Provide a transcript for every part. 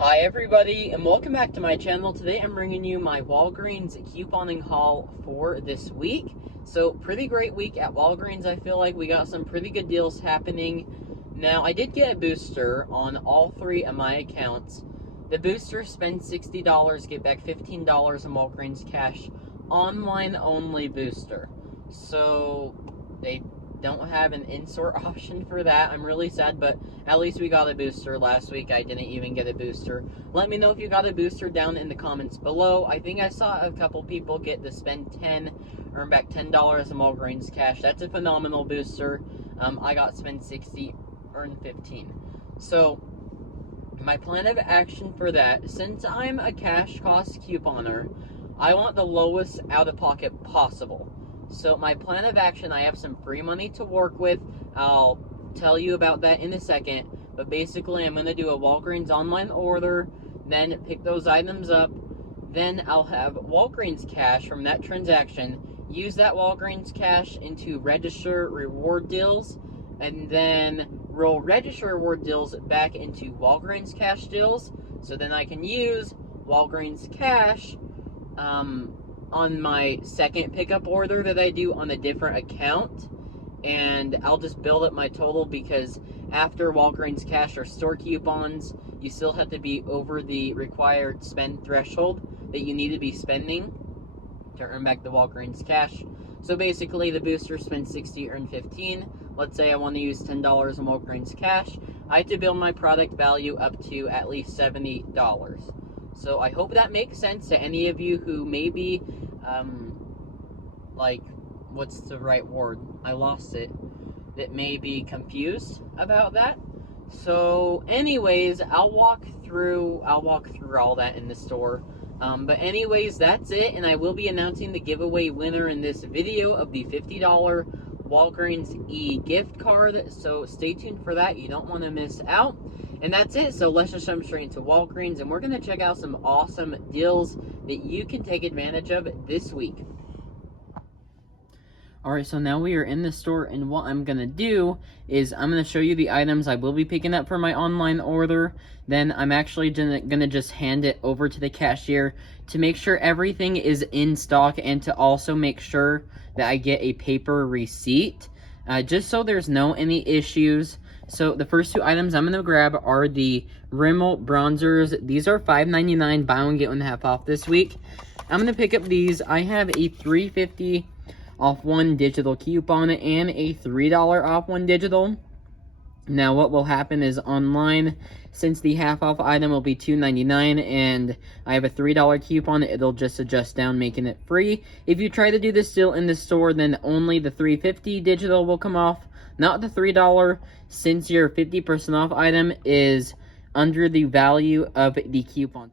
Hi everybody, and welcome back to my channel. Today I'm bringing you my Walgreens couponing haul for this week. So, pretty great week at Walgreens. I feel like we got some pretty good deals happening. Now, I did get a booster on all three of my accounts. The booster, spend $60, get back $15 in Walgreens cash. Online only booster. So, they don't have an in-store option for that. I'm really sad, but at least we got a booster. Last week I didn't even get a booster. Let me know if you got a booster down in the comments below. I think I saw a couple people get the spend 10, earn back $10 in Walgreens cash. That's a phenomenal booster. I got spend 60, earn 15. So my plan of action for that, since I'm a cash cost couponer, I want the lowest out-of-pocket possible. So my plan of action, I have some free money to work with. I'll tell you about that in a second. But basically, I'm going to do a Walgreens online order, then pick those items up. Then I'll have Walgreens cash from that transaction. Use that Walgreens cash into register reward deals. And then roll register reward deals back into Walgreens cash deals. So then I can use Walgreens cash on my second pickup order that I do on a different account, and I'll just build up my total, because after Walgreens cash or store coupons, you still have to be over the required spend threshold that you need to be spending to earn back the Walgreens cash. So basically, the booster spends 60, earn 15. Let's say I want to use $10 in Walgreens cash. I have to build my product value up to at least $70. So I hope that makes sense to any of you who maybe, what's the right word? I lost it. That may be confused about that. So anyways, I'll walk through all that in the store. But anyways, that's it, and I will be announcing the giveaway winner in this video of the $50 Walgreens e-gift card. So stay tuned for that. You don't want to miss out. And that's it. So let's just jump straight into Walgreens, and we're going to check out some awesome deals that you can take advantage of this week. Alright, so now we are in the store, and what I'm going to do is I'm going to show you the items I will be picking up for my online order. Then I'm actually going to just hand it over to the cashier to make sure everything is in stock, and to also make sure that I get a paper receipt, just so there's any issues. So the first two items I'm going to grab are the Rimmel bronzers. These are $5.99, buy one get one half off this week. I'm going to pick up these. I have a $3.50 off one digital coupon and a $3 off one digital. Now what will happen is online, since the half off item will be $2.99 and I have a $3 coupon, it'll just adjust down, making it free. If you try to do this deal in the store, then only the $3.50 digital will come off, not the $3, since your 50% off item is under the value of the coupon.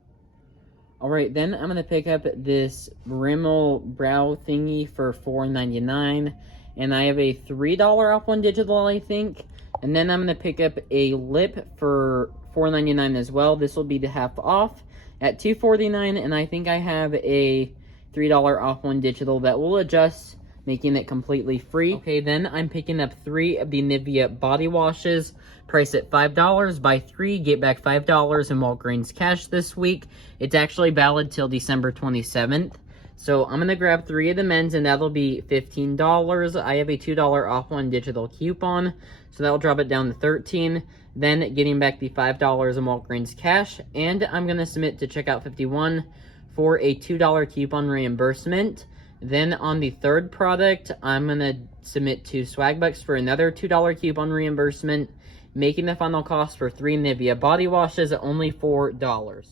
Alright, then I'm going to pick up this Rimmel brow thingy for $4.99, and I have a $3 off one digital, I think. And then I'm going to pick up a lip for $4.99 as well. This will be the half off at $2.49, and I think I have a $3 off one digital that will adjust, making it completely free. Okay, then I'm picking up 3 of the Nivea body washes, priced at $5. Buy 3, get back $5 in Walgreens cash this week. It's actually valid till December 27th. So I'm going to grab 3 of the men's, and that'll be $15. I have a $2 off one digital coupon, so that'll drop it down to $13. Then getting back the $5 in Walgreens cash, and I'm going to submit to checkout 51 for a $2 coupon reimbursement. Then on the third product, I'm going to submit to Swagbucks for another $2 coupon reimbursement, making the final cost for 3 Nivea body washes only $4.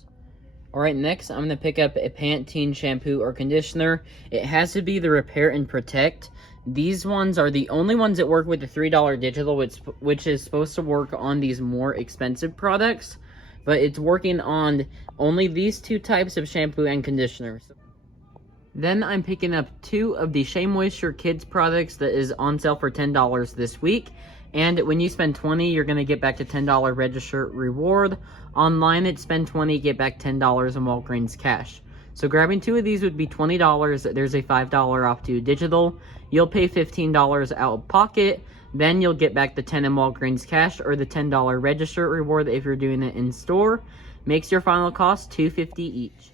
Alright, next I'm going to pick up a Pantene shampoo or conditioner. It has to be the Repair and Protect. These ones are the only ones that work with the $3 digital, which is supposed to work on these more expensive products. But it's working on only these 2 types of shampoo and conditioner. Then I'm picking up 2 of the Shea Moisture Kids products that is on sale for $10 this week. And when you spend $20, you're going to get back a $10 register reward. Online, it's spend $20, get back $10 in Walgreens cash. So grabbing 2 of these would be $20. There's a $5 off to digital. You'll pay $15 out of pocket. Then you'll get back the $10 in Walgreens cash or the $10 register reward if you're doing it in store. Makes your final cost $2.50 each.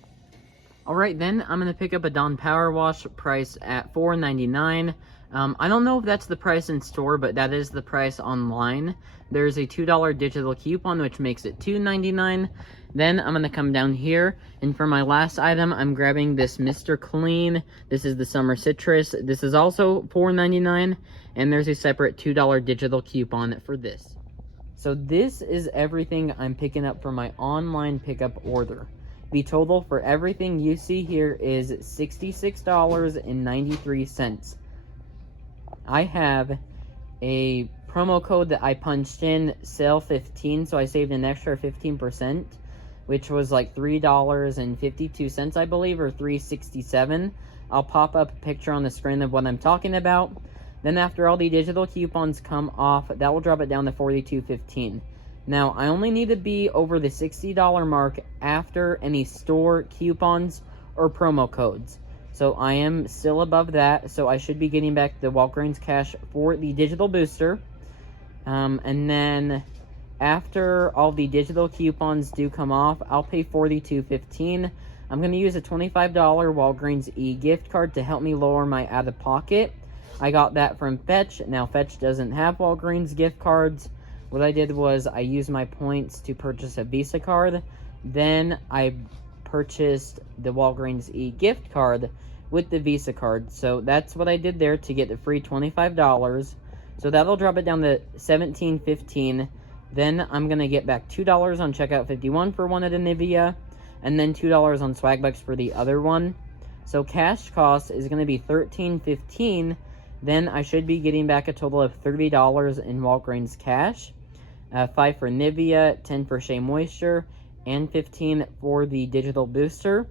Alright, then I'm going to pick up a Dawn Power Wash, price at $4.99. I don't know if that's the price in store, but that is the price online. There's a $2 digital coupon, which makes it $2.99. Then I'm going to come down here, and for my last item, I'm grabbing this Mr. Clean. This is the Summer Citrus. This is also $4.99, and there's a separate $2 digital coupon for this. So this is everything I'm picking up for my online pickup order. The total for everything you see here is $66.93. I have a promo code that I punched in, sale15, so I saved an extra 15%, which was like $3.52, I believe, or $3.67. I'll pop up a picture on the screen of what I'm talking about. Then after all the digital coupons come off, that will drop it down to $42.15. Now, I only need to be over the $60 mark after any store coupons or promo codes. So I am still above that, so I should be getting back the Walgreens cash for the digital booster. And then after all the digital coupons do come off, I'll pay $42.15. I'm going to use a $25 Walgreens e-gift card to help me lower my out-of-pocket. I got that from Fetch. Now, Fetch doesn't have Walgreens gift cards. What I did was I used my points to purchase a Visa card. Then I purchased the Walgreens e-gift card with the Visa card. So that's what I did there to get the free $25. So that'll drop it down to $17.15. Then I'm going to get back $2 on checkout 51 for one of the Nivea. And then $2 on Swagbucks for the other one. So cash cost is going to be $13.15. Then I should be getting back a total of $30 in Walgreens cash. 5 for Nivea, 10 for Shea Moisture, and 15 for the digital booster.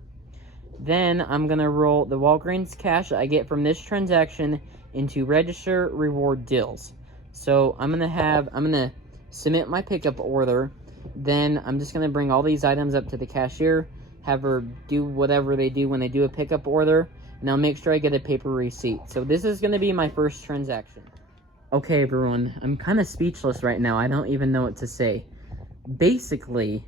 Then I'm going to roll the Walgreens cash I get from this transaction into register reward deals. So I'm going to submit my pickup order. Then I'm just going to bring all these items up to the cashier, have her do whatever they do when they do a pickup order, and I'll make sure I get a paper receipt. So this is going to be my first transaction. Okay, everyone, I'm kind of speechless right now. I don't even know what to say. Basically,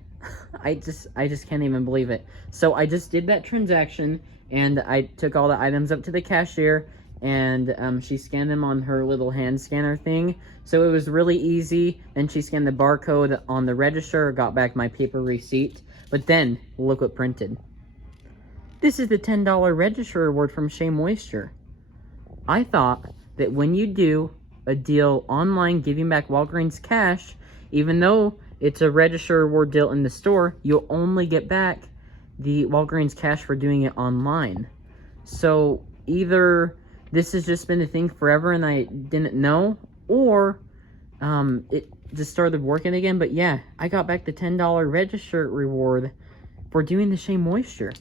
I just can't even believe it. So I just did that transaction, and I took all the items up to the cashier, and she scanned them on her little hand scanner thing. So it was really easy. Then she scanned the barcode on the register, got back my paper receipt. But then, look what printed. This is the $10 register reward from Shea Moisture. I thought that when you do a deal online giving back Walgreens cash, even though it's a register reward deal in the store, you'll only get back the Walgreens cash for doing it online. So either this has just been a thing forever and I didn't know, or it just started working again. But yeah, I got back the $10 register reward for doing the Shea Moisture.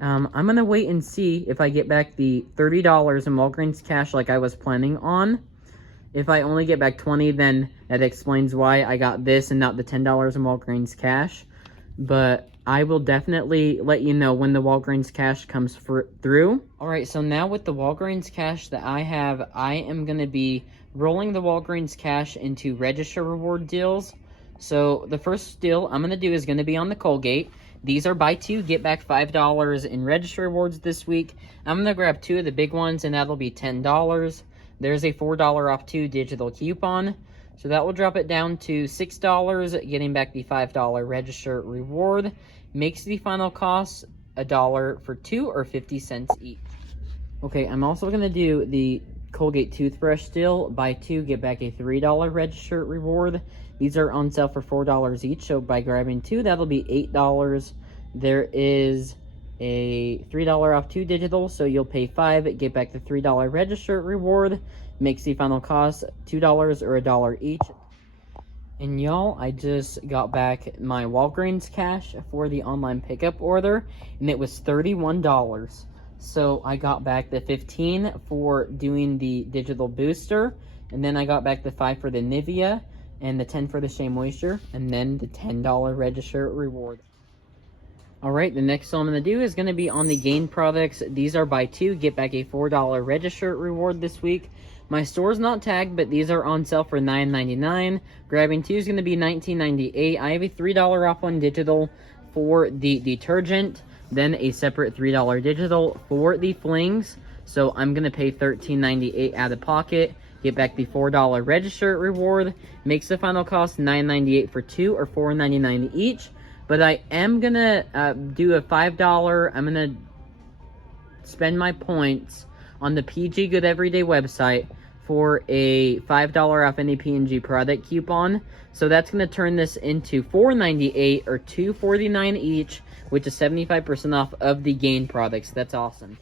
I'm going to wait and see if I get back the $30 in Walgreens cash like I was planning on. If I only get back $20, then that explains why I got this and not the $10 in Walgreens cash. But I will definitely let you know when the Walgreens cash comes through. Alright, so now with the Walgreens cash that I have, I am going to be rolling the Walgreens cash into register reward deals. So the first deal I'm going to do is going to be on the Colgate. These are buy two, get back $5 in register rewards this week. I'm going to grab two of the big ones, and that'll be $10. There's a $4 off 2 digital coupon. So that will drop it down to $6, getting back the $5 register reward. Makes the final cost $1 for 2 or 50 cents each. Okay, I'm also going to do the Colgate toothbrush deal. Buy two, get back a $3 register reward. These are on sale for $4 each, so by grabbing two, that'll be $8. There is a $3 off 2 digital, so you'll pay $5, get back the $3 register reward. Makes the final cost $2 or $1 each. And y'all, I just got back my Walgreens cash for the online pickup order, and it was $31. So I got back the $15 for doing the digital booster, and then I got back the $5 for the Nivea, and the $10 for the Shea Moisture, and then the $10 register reward. Alright, the next one I'm going to do is going to be on the Gain products. These are buy two, get back a $4 register reward this week. My store's not tagged, but these are on sale for $9.99. Grabbing two is going to be $19.98. I have a $3 off on digital for the detergent, then a separate $3 digital for the flings. So I'm going to pay $13.98 out of pocket, get back the $4 register reward, makes the final cost $9.98 for two or $4.99 each. But I am going to do a $5, I'm going to spend my points on the PG Good Everyday website for a $5 off any P&G product coupon. So that's going to turn this into $4.98 or $2.49 each, which is 75% off of the Gain products. That's awesome.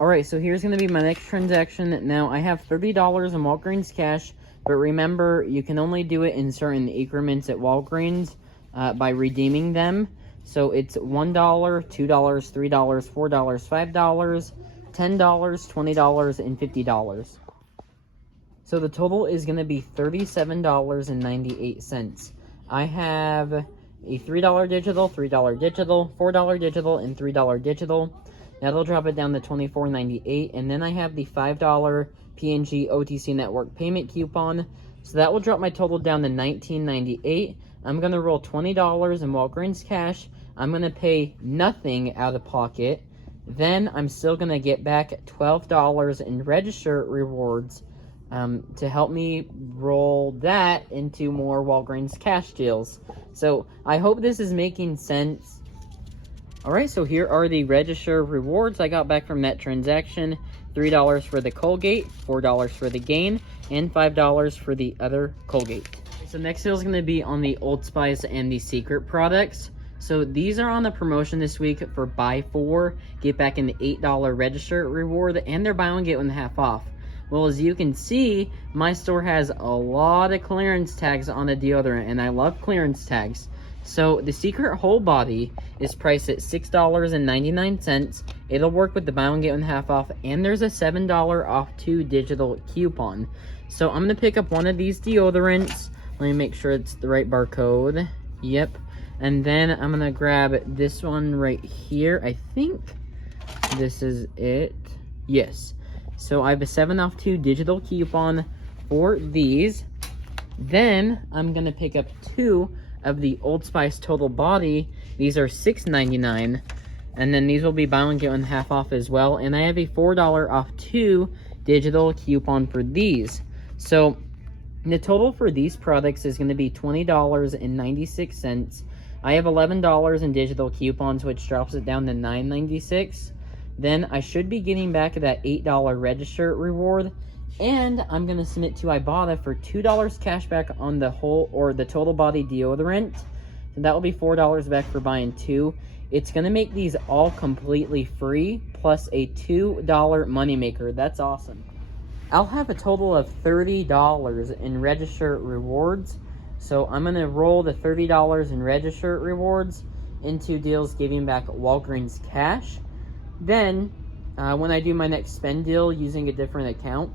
Alright, so here's going to be my next transaction. Now, I have $30 in Walgreens cash, but remember, you can only do it in certain increments at Walgreens by redeeming them. So it's $1, $2, $3, $4, $5, $10, $20, and $50. So the total is going to be $37.98. I have a $3 digital, $3 digital, $4 digital, and $3 digital. That'll drop it down to $24.98. And then I have the $5 P&G OTC Network payment coupon. So that will drop my total down to $19.98. I'm going to roll $20 in Walgreens cash. I'm going to pay nothing out of pocket. Then I'm still going to get back $12 in register rewards to help me roll that into more Walgreens cash deals. So I hope this is making sense. Alright, so here are the register rewards I got back from that transaction. $3 for the Colgate, $4 for the Gain, and $5 for the other Colgate. So next deal is going to be on the Old Spice and the Secret products. So these are on the promotion this week for buy 4, get back an $8 register reward, and they're buy one, get one half off. Well, as you can see, my store has a lot of clearance tags on the deodorant, and I love clearance tags. So the Secret Whole Body is priced at $6.99. It'll work with the buy one, get one half off, and there's a $7 off 2 digital coupon. So I'm going to pick up one of these deodorants. Let me make sure it's the right barcode. Yep. And then I'm going to grab this one right here. I think this is it. Yes. So I have a 7 off 2 digital coupon for these. Then I'm going to pick up 2 of the Old Spice Total Body. These are $6.99. And then these will be buy one, get one half off as well. And I have a $4 off 2 digital coupon for these. So the total for these products is going to be $20.96. I have $11 in digital coupons, which drops it down to $9.96. Then I should be getting back that $8 register reward. And I'm going to submit to Ibotta for $2 cash back on the whole or the Total Body deodorant. So that will be $4 back for buying 2. It's going to make these all completely free, plus a $2 moneymaker. That's awesome. I'll have a total of $30 in register rewards. So I'm going to roll the $30 in register rewards into deals giving back Walgreens cash. Then, when I do my next spend deal using a different account,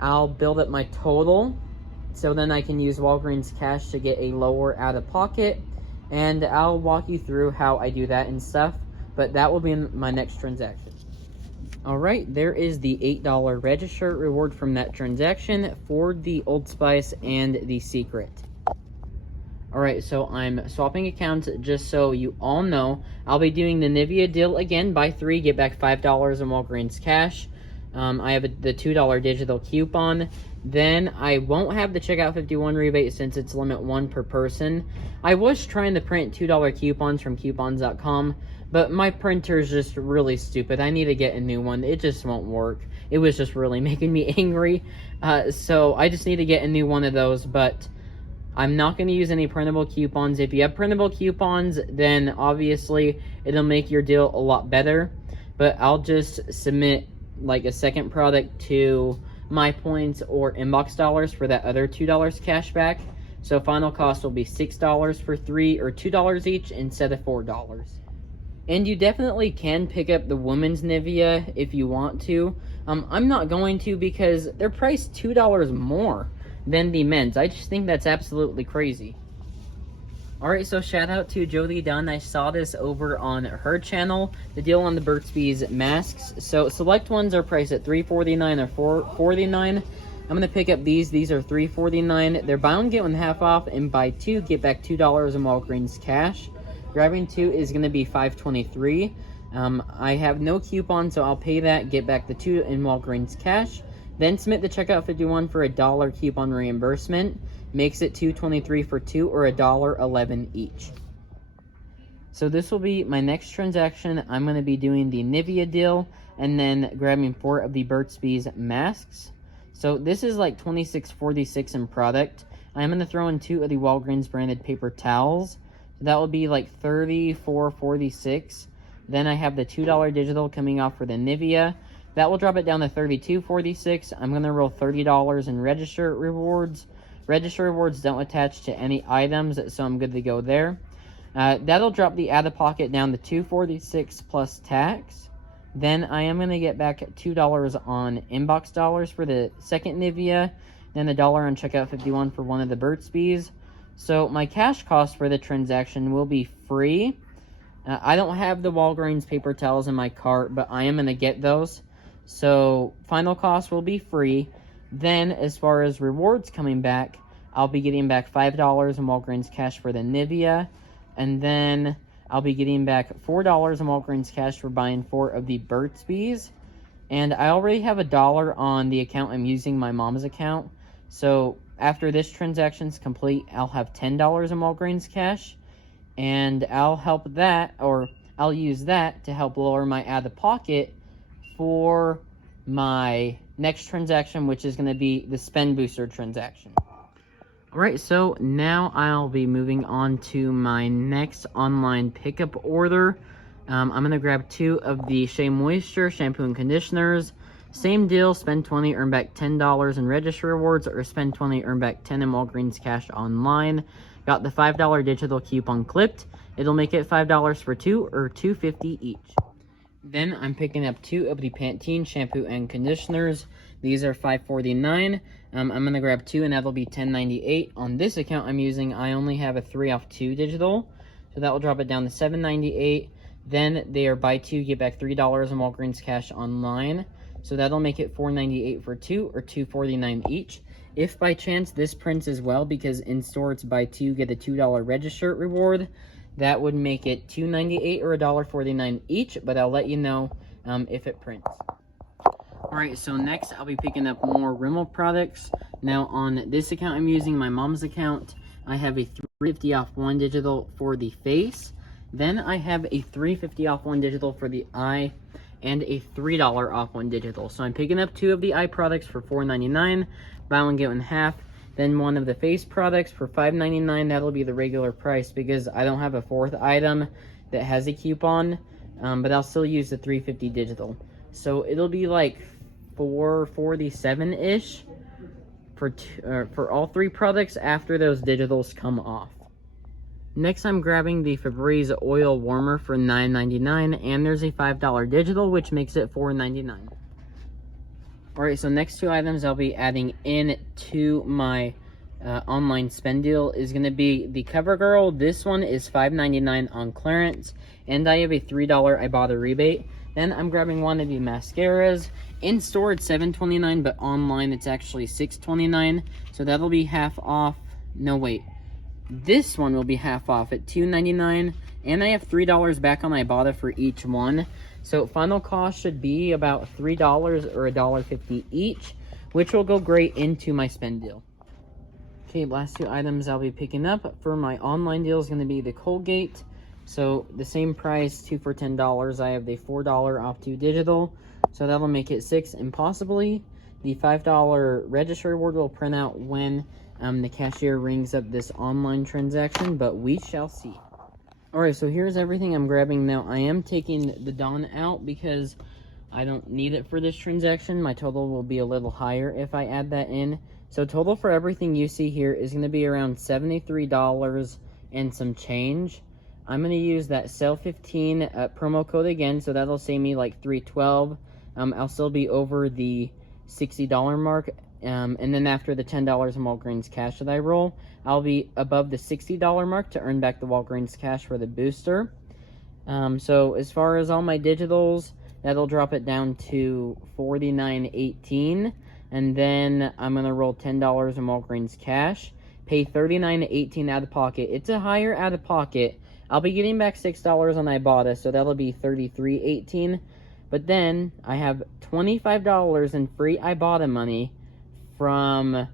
I'll build up my total. So then I can use Walgreens cash to get a lower out-of-pocket. And I'll walk you through how I do that and stuff. But that will be in my next transaction. Alright, there is the $8 register reward from that transaction for the Old Spice and the Secret. Alright, so I'm swapping accounts just so you all know. I'll be doing the Nivea deal again. Buy 3, get back $5 in Walgreens cash. I have the $2 digital coupon. Then I won't have the Checkout 51 rebate since it's limit 1 per person. I was trying to print $2 coupons from coupons.com, but my printer is just really stupid. I need to get a new one. It just won't work. It was just really making me angry. So I just need to get a new one of those, but I'm not going to use any printable coupons. If you have printable coupons, then obviously it'll make your deal a lot better. But I'll just submit like a second product to My Points or Inbox Dollars for that other $2 cash back. So final cost will be $6 for 3 or $2 each instead of $4. And you definitely can pick up the women's Nivea if you want to. I'm not going to because they're priced $2 more than the men's. I just think that's absolutely crazy. Alright, so shout out to Jodie Dunn. I saw this over on her channel, the deal on the Burt's Bees masks. So select ones are priced at $3.49 or $4.49. I'm going to pick up these. These are $3.49. They're buy one, get one half off, and buy two, get back $2 in Walgreens cash. Grabbing two is going to be $5.23. I have no coupon, so I'll pay that, get back the two in Walgreens cash. Then submit the checkout 51 for a $1 coupon reimbursement. Makes it $2.23 for two, or $1.11 each. So this will be my next transaction. I'm going to be doing the Nivea deal and then grabbing 4 of the Burt's Bees masks. So this is like $26.46 in product. I'm going to throw in 2 of the Walgreens branded paper towels. So that will be like $34.46. Then I have the $2 digital coming off for the Nivea. That will drop it down to $32.46. I'm going to roll $30 in register rewards. Register rewards don't attach to any items, so I'm good to go there. That'll drop the out-of-pocket down to $2.46 plus tax. Then I am going to get back $2 on inbox dollars for the second Nivea. Then $1 on checkout 51 for one of the Burt's Bees. So my cash cost for the transaction will be free. I don't have the Walgreens paper towels in my cart, but I am going to get those. So final cost will be free. Then as far as rewards coming back, I'll be getting back $5 in Walgreens cash for the Nivea. And then I'll be getting back $4 in Walgreens cash for buying 4 of the Burt's Bees. And I already have $1 on the account I'm using, my mom's account. So after this transaction's complete, I'll have $10 in Walgreens cash. And I'll use that to help lower my out-of-pocket for my next transaction, which is going to be the spend booster transaction. Alright, so now I'll be moving on to my next online pickup order. I'm going to grab 2 of the Shea Moisture shampoo and conditioners. Same deal, spend $20, earn back $10 in register rewards, or spend $20, earn back $10 in Walgreens cash online. Got the $5 digital coupon clipped. It'll make it $5 for 2, or $2.50 each. Then I'm picking up 2 of the Pantene shampoo and conditioners. These are $5.49. I'm going to grab 2, and that'll be $10.98. On this account I'm using, I only have a 3 off 2 digital, so that will drop it down to $7.98. Then they are buy 2, get back $3 in Walgreens cash online, so that'll make it $4.98 for 2, or $2.49 each. If by chance this prints as well, because in store it's buy 2, get a $2 register reward, that would make it $2.98 or $1.49 each, but I'll let you know if it prints. Alright, so next I'll be picking up more Rimmel products. Now on this account I'm using, my mom's account, I have a $3.50 off 1 digital for the face. Then I have a $3.50 off 1 digital for the eye, and a $3 off 1 digital. So I'm picking up 2 of the eye products for $4.99, buy one get one half. Then 1 of the face products for $5.99. That'll be the regular price because I don't have a 4th item that has a coupon, but I'll still use the $3.50 digital. So it'll be like $4.47-ish for all 3 products after those digitals come off. Next, I'm grabbing the Febreze oil warmer for $9.99, and there's a $5 digital, which makes it $4.99. Alright, so next 2 items I'll be adding in to my online spend deal is going to be the CoverGirl. This one is $5.99 on clearance, and I have a $3 Ibotta rebate. Then I'm grabbing 1 of the mascaras. In store it's $7.29, but online it's actually $6.29, so that'll be half off. No, wait. This one will be half off at $2.99, and I have $3 back on Ibotta for each one. So final cost should be about $3 or $1.50 each, which will go great into my spend deal. Okay, last 2 items I'll be picking up for my online deal is going to be the Colgate. So the same price, 2 for $10. I have the $4 off 2 digital, so that'll make it 6, and possibly the $5 register reward will print out when the cashier rings up this online transaction, but we shall see. Alright, so here's everything I'm grabbing now. I am taking the Dawn out because I don't need it for this transaction. My total will be a little higher if I add that in. So total for everything you see here is going to be around $73 and some change. I'm going to use that sale 15 promo code again, so that'll save me like $312. I'll still be over the $60 mark. And then after the $10 in Walgreens cash that I roll, I'll be above the $60 mark to earn back the Walgreens cash for the booster. So as far as all my digitals, that'll drop it down to $49.18. And then I'm going to roll $10 in Walgreens cash. Pay $39.18 out of pocket. It's a higher out of pocket. I'll be getting back $6 on Ibotta, so that'll be $33.18. But then I have $25 in free Ibotta money from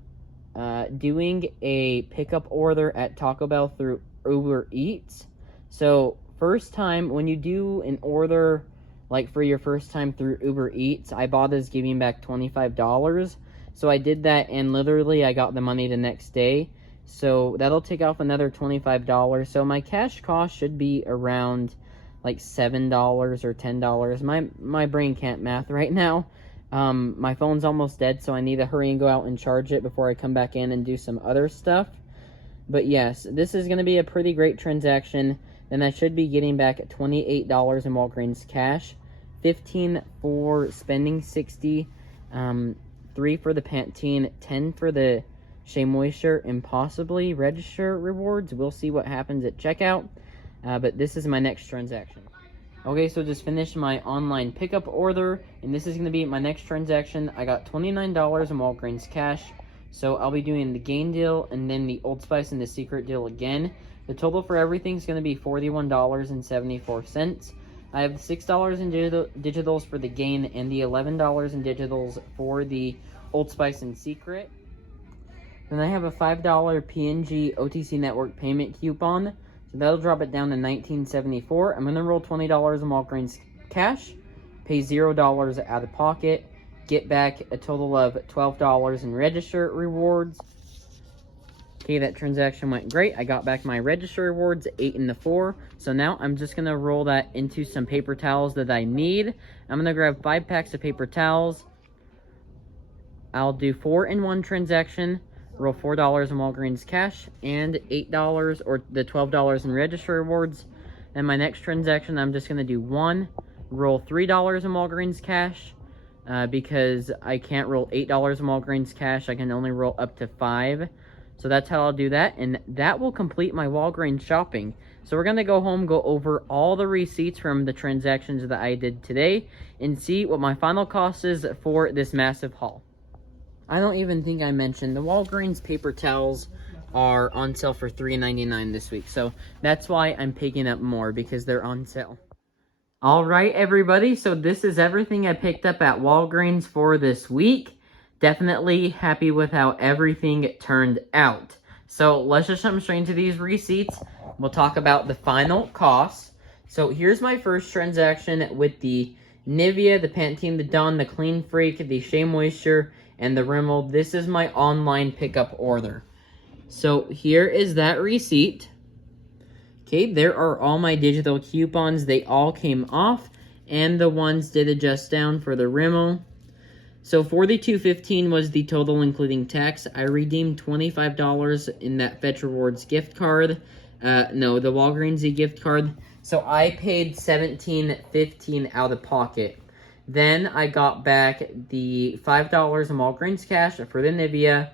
doing a pickup order at Taco Bell through Uber Eats. So first time when you do an order like for your first time through Uber Eats, Ibotta is giving back $25. So I did that, and literally I got the money the next day. So that'll take off another $25. So my cash cost should be around like $7 or $10. My brain can't math right now. My phone's almost dead, so I need to hurry and go out and charge it before I come back in and do some other stuff. But yes, this is going to be a pretty great transaction. Then I should be getting back $28 in Walgreens cash, $15 for spending 60, $3 for the Pantene, $10 for the Shea Moisture, and possibly register rewards. We'll see what happens at checkout, but this is my next transaction. Okay, so just finished my online pickup order, and this is going to be my next transaction. I got $29 in Walgreens cash, so I'll be doing the Gain deal and then the Old Spice and the Secret deal again. The total for everything is going to be $41.74. I have $6 in digitals for the Gain and the $11 in digitals for the Old Spice and Secret. Then I have a $5 P&G OTC Network payment coupon. So that'll drop it down to $19.74. I'm going to roll $20 in Walgreens cash, pay $0 out of pocket, get back a total of $12 in register rewards. Okay, that transaction went great. I got back my register rewards, 8 and the 4. So now I'm just going to roll that into some paper towels that I need. I'm going to grab 5 packs of paper towels. I'll do 4 in 1 transaction. Roll $4 in Walgreens cash and $8 or the $12 in register rewards. Then my next transaction, I'm just going to do 1, roll $3 in Walgreens cash because I can't roll $8 in Walgreens cash. I can only roll up to 5. So that's how I'll do that, and that will complete my Walgreens shopping. So we're going to go home, go over all the receipts from the transactions that I did today, and see what my final cost is for this massive haul. I don't even think I mentioned the Walgreens paper towels are on sale for $3.99 this week. So that's why I'm picking up more, because they're on sale. Alright everybody, so this is everything I picked up at Walgreens for this week. Definitely happy with how everything turned out. So let's just jump straight into these receipts. We'll talk about the final costs. So here's my first transaction with the Nivea, the Pantene, the Dawn, the Clean Freak, the Shea Moisture, and the Rimmel. This is my online pickup order. So here is that receipt. Okay, there are all my digital coupons. They all came off, and the ones did adjust down for the Rimmel. So for the $2.15 was the total including tax. I redeemed $25 in that Fetch Rewards gift card. No, the Walgreens gift card. So I paid $17.15 out of pocket. Then I got back the $5 in Walgreens cash for the Nivea,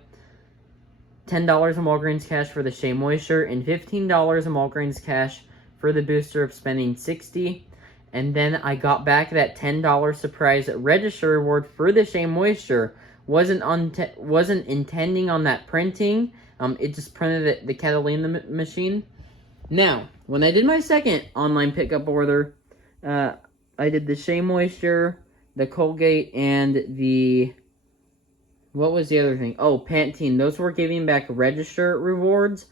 $10 in Walgreens cash for the Shea Moisture, and $15 in Walgreens cash for the booster of spending 60. And then I got back that $10 surprise register reward for the Shea Moisture. Wasn't intending on that printing. It just printed the Catalina machine. Now, when I did my second online pickup order, I did the Shea Moisture, the Colgate, and the... What was the other thing? Oh, Pantene. Those were giving back register rewards.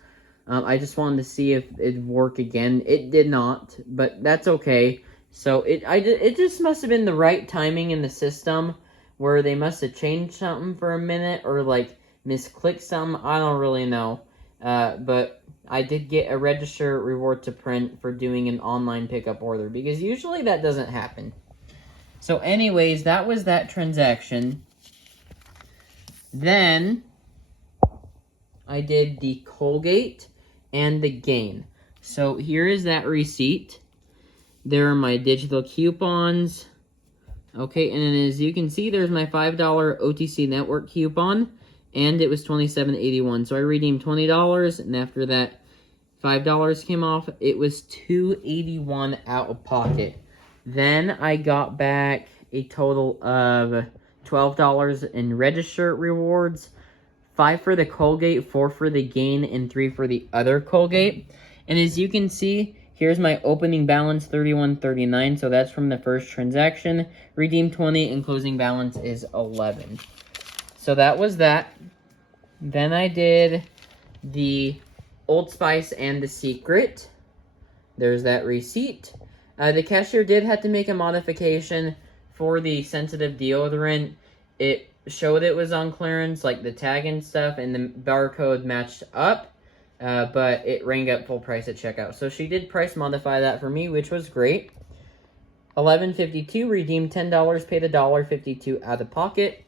I just wanted to see if it'd work again. It did not, but that's okay. So it just must have been the right timing in the system where they must have changed something for a minute or like misclicked something. I don't really know. But I did get a register reward to print for doing an online pickup order because usually that doesn't happen. So anyways, that was that transaction. Then I did the Colgate and the Gain. So here is that receipt. There are my digital coupons. Okay, and as you can see, there's my $5 OTC Network coupon, and it was $27.81. So I redeemed $20, and after that, $5 came off. It was $2.81 out of pocket. Then I got back a total of $12 in register rewards, 5 for the Colgate, 4 for the Gain, and 3 for the other Colgate. And as you can see, here's my opening balance, $31.39, so that's from the first transaction. Redeem 20, and closing balance is 11. So that was that. Then I did the Old Spice and the Secret. There's that receipt. The cashier did have to make a modification for the sensitive deodorant. It showed it was on clearance, like the tag and stuff, and the barcode matched up, but it rang up full price at checkout. So she did price modify that for me, which was great. $11.52, redeemed $10, paid $1.52 out of pocket.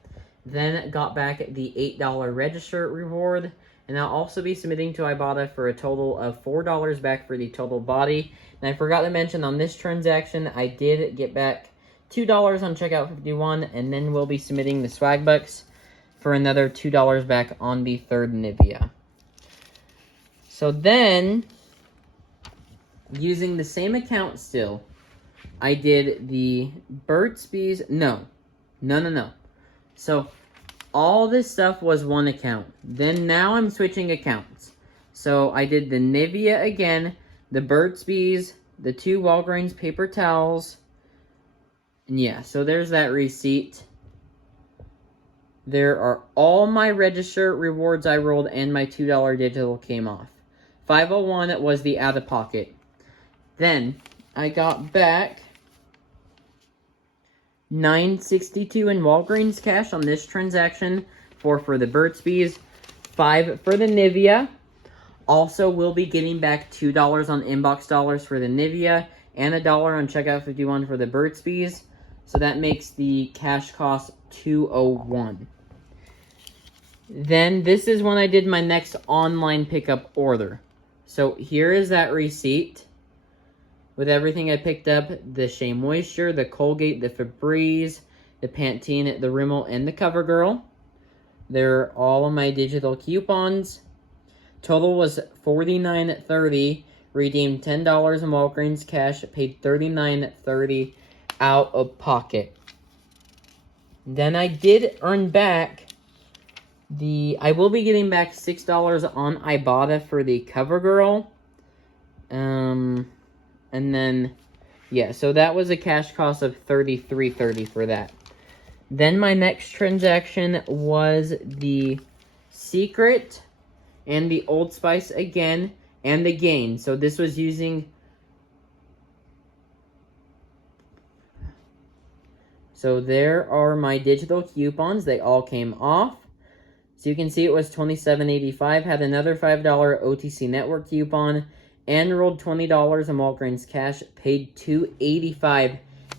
Then got back the $8 register reward. And I'll also be submitting to Ibotta for a total of $4 back for the total body. And I forgot to mention on this transaction, I did get back $2 on checkout 51, and then we'll be submitting the swag bucks for another $2 back on the third Nivea. So then, using the same account still, I did the Burt's Bees. No. So, all this stuff was one account. Then now I'm switching accounts. So I did the Nivea again, the Burt's Bees, the 2 Walgreens paper towels. And yeah, so there's that receipt. There are all my register rewards I rolled, and my $2 digital came off. 501 was the out of pocket. Then I got back $9.62 in Walgreens cash on this transaction, 4 for the Burt's Bees, 5 for the Nivea. Also, we'll be getting back $2 on inbox dollars for the Nivea, and $1 on checkout 51 for the Burt's Bees. So that makes the cash cost $201. Then this is when I did my next online pickup order. So here is that receipt with everything I picked up: the Shea Moisture, the Colgate, the Febreze, the Pantene, the Rimmel, and the CoverGirl. They're all of my digital coupons. Total was $49.30. Redeemed $10 in Walgreens cash. Paid $39.30 out of pocket. Then I did earn back I will be getting back $6 on Ibotta for the CoverGirl. And then, yeah, so that was a cash cost of $33.30 for that. Then my next transaction was the Secret and the Old Spice again, and the Gain. So this was using... So there are my digital coupons. They all came off. So you can see it was $27.85. Had another $5 OTC Network coupon, and rolled $20 in Walgreens cash. Paid $2.85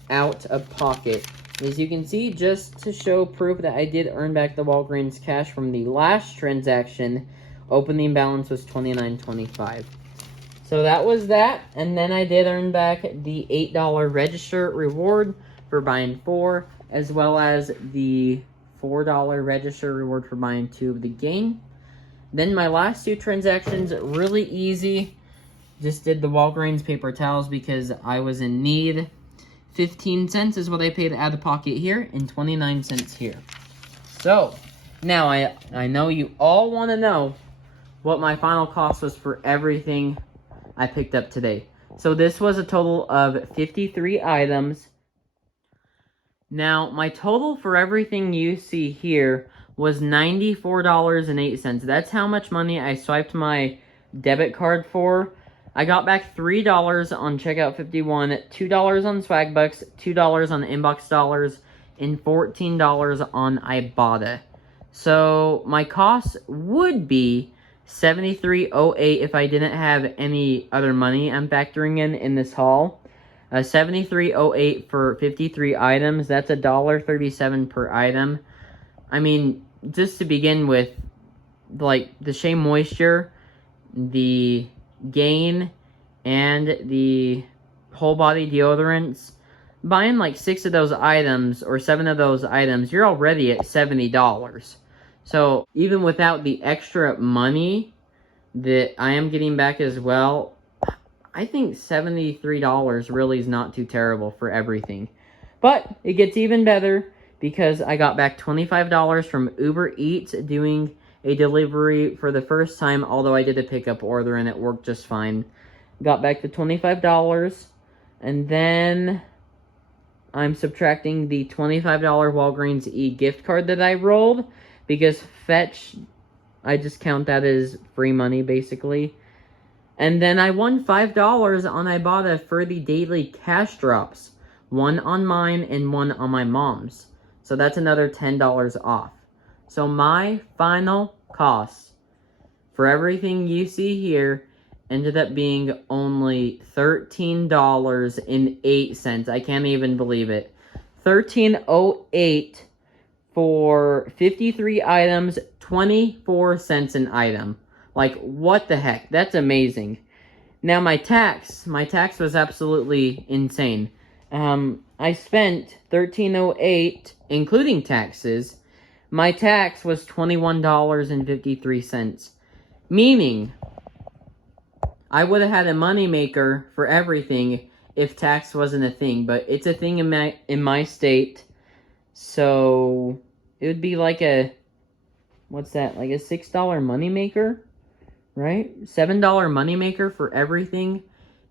out of pocket. As you can see, just to show proof that I did earn back the Walgreens cash from the last transaction, opening balance was $29.25. So that was that. And then I did earn back the $8 register reward for buying 4, as well as the $4 register reward for buying 2 of the Gain. Then my last 2 transactions, really easy. Just did the Walgreens paper towels because I was in need. 15 cents is what I paid out of pocket here, and 29 cents here. So, now I know you all want to know what my final cost was for everything I picked up today. So this was a total of 53 items. Now, my total for everything you see here was $94.08. That's how much money I swiped my debit card for. I got back $3 on checkout 51, $2 on swag bucks, $2 on inbox dollars, and $14 on Ibotta. So my cost would be $73.08 if I didn't have any other money I'm factoring in this haul. $73.08 for 53 items. That's $1.37 per item. I mean, just to begin with, like the Shea Moisture, the Gain, and the whole body deodorants, buying like 6 of those items or 7 of those items, you're already at $70. So even without the extra money that I am getting back as well, I think $73 really is not too terrible for everything. But it gets even better because I got back $25 from Uber Eats doing a delivery for the first time, although I did a pickup order and it worked just fine. Got back the $25, and then I'm subtracting the $25 Walgreens e-gift card that I rolled, because Fetch, I just count that as free money, basically. And then I won $5 on Ibotta for the daily cash drops. One on mine and one on my mom's. So that's another $10 off. So my final cost for everything you see here ended up being only $13.08. I can't even believe it. $13.08 for 53 items, 24 cents an item. Like, what the heck? That's amazing. Now, my tax was absolutely insane. I spent $13.08, including taxes. My tax was $21.53, meaning I would have had a moneymaker for everything if tax wasn't a thing, but it's a thing in my state, so it would be like a, what's that, like a $6 moneymaker, right? $7 moneymaker for everything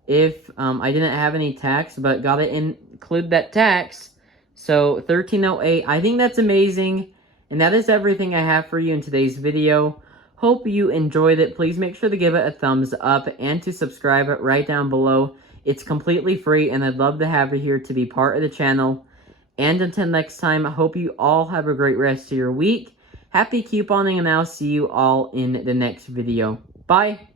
if I didn't have any tax, but gotta include that tax. So $13.08, I think that's amazing, and that is everything I have for you in today's video. Hope you enjoyed it. Please make sure to give it a thumbs up and to subscribe right down below. It's completely free, and I'd love to have you here to be part of the channel. And until next time, I hope you all have a great rest of your week. Happy couponing, and I'll see you all in the next video. Bye!